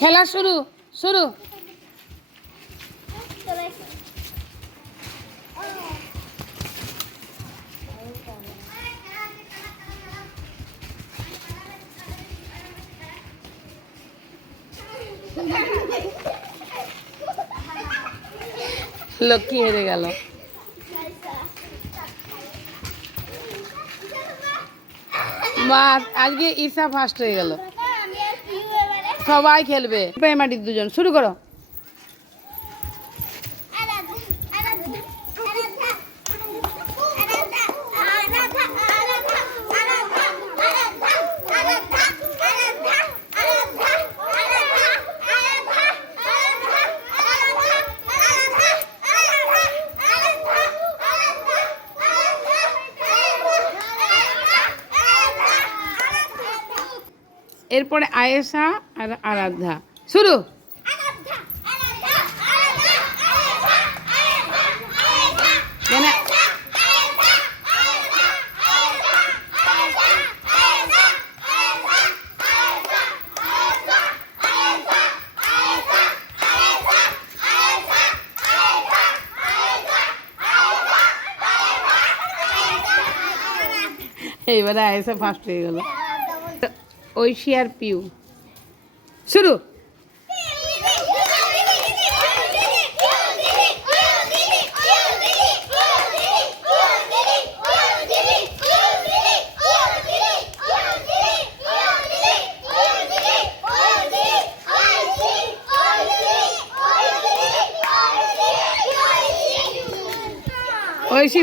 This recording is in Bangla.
খেলা শুরু শুরু। লক্ষ্মী হেরে গেল। মা আজকে ঈশা ফার্স্ট হয়ে গেল। সবাই খেলবে মাটির দুজন শুরু করো। এরপরে আয়েশা আর আরাধ্যা শুরু। এইবারে আয়েশা ফার্স্ট হয়ে গেল। ঐশী আর পিউ শুরু। ঐশী